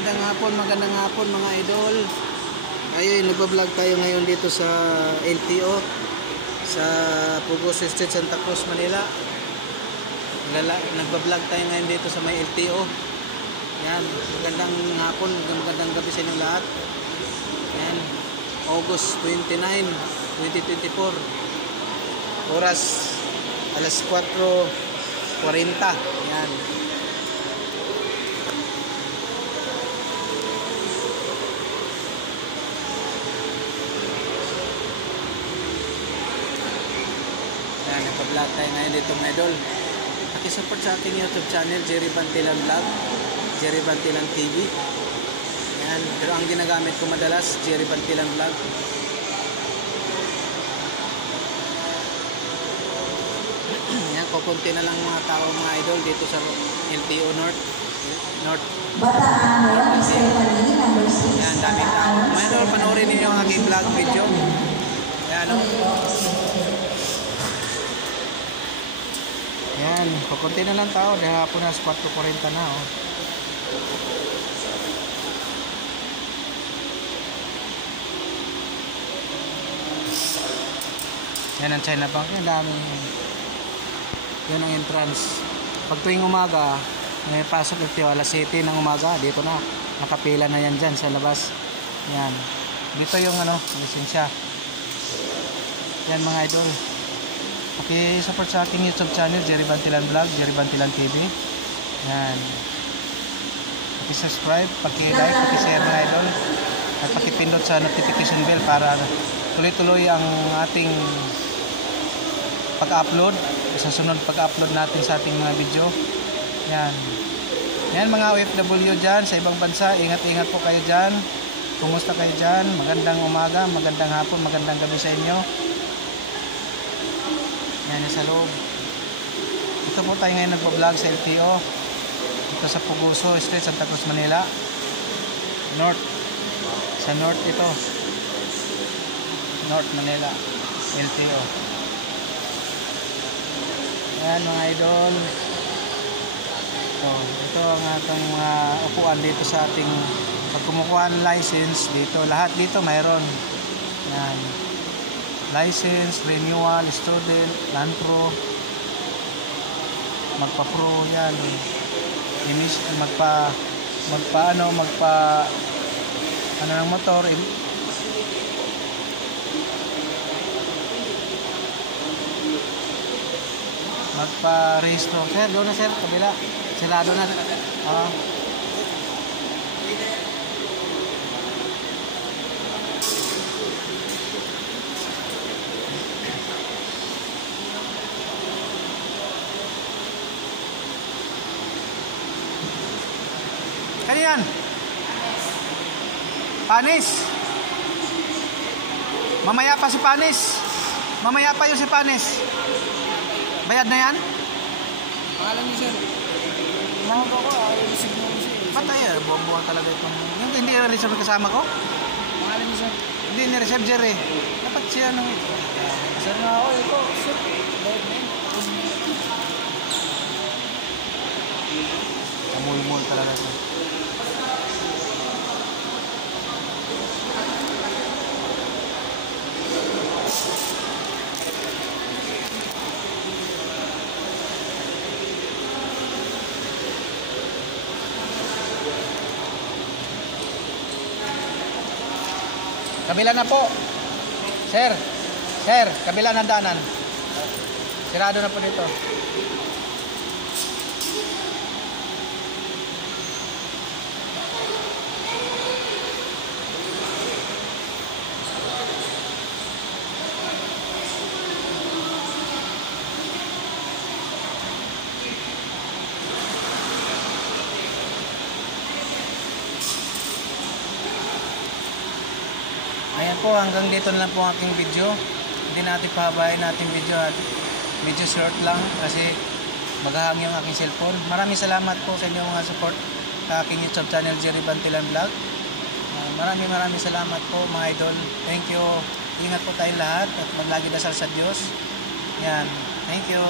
magandang hapon mga idol. Ayun, nagba-vlog tayo ngayon dito sa LTO sa Pugoso Street, Santa Cruz, Manila. Nagba-vlog tayo ngayon dito sa may LTO. Yan, magandang hapon, magandang gabi sa inyong lahat. Yan, August 29, 2024. Oras alas 4:40. Yan. Nagpa-vlog tayo ngayon dito mga idol. Pakisupport sa aking YouTube channel, Jerry Bantilan Vlog, Jerry Bantilan TV. Yan. Pero ang ginagamit ko madalas, Jerry Bantilan Vlog. Yan, kukunti na lang mga tao mga idol dito sa LTO North. Bataan, Stephanie, number 6. Yan, daming tao. Mga idol, panoorin niyo yung aking vlog video. Yan, o. Yan, kukunti na lang tao dahil hapon na 4:40 na, oh. Yan ang China Bank, yan dami. Yan ang entrance. Pag tuwing umaga, may pasok ito alas 7 ng umaga, dito na. Nakapila na yan dyan sa labas. Yan. Dito yung lisensya. Yan mga idol. Paki-support sa aking YouTube channel, Jerry Bantilan Vlog, Jerry Bantilan TV. Yan. Paki-subscribe, paki-like, paki-share mga idol. At paki-pindot sa notification bell para tuloy-tuloy ang ating pag-upload. Sa sunod pag-upload natin sa ating mga video. Yan. Yan mga OFW dyan sa ibang bansa. Ingat-ingat po kayo dyan. Kumusta kayo dyan? Magandang umaga, magandang hapon, magandang gabi sa inyo. Yan sa loob. Ito po tayo ngayon nagpa-vlog sa LTO. Ito sa Pugoso Street, Santa Cruz, Manila. North. Sa North ito. North Manila. LTO. Yan mga idol. Ito ang ating upuan dito sa ating pag kumukuha ng license dito. Lahat dito mayroon. Yan. License, renewal, student, non-pro, magpa-pro yan. Magpa ng motor. Magpa-rehistro. Sir, doon na sir, kabila. Silado na. Kani yan? Panis. Mamaya pa si Panis. Mamaya pa yung si Panis. Bayad na yan? Pangalan niyo sir. Mahal ako, receive mo siya. Patay, buwang-buwang talaga itong... Hindi na-reserve kasama ko? Pangalan niyo sir. Hindi na-reserve Jerry. Dapat siya nung... Sir nga ako, ito. Sir, bayad na yun. Kamul-mul talaga ito. Kabila na po. Sir, kabila ng daanan. Sirado na po dito. Ayan po, hanggang dito na lang po ang aking video. Hindi natin pahabayin natin video at medyo short lang kasi maghahang yung aking cellphone. Maraming salamat po sa inyong mga support sa aking YouTube channel, Jerry Bantilan Vlog. Maraming salamat po mga idol. Thank you. Ingat po tayong lahat at maglagi dasal sa Diyos. Yan. Thank you.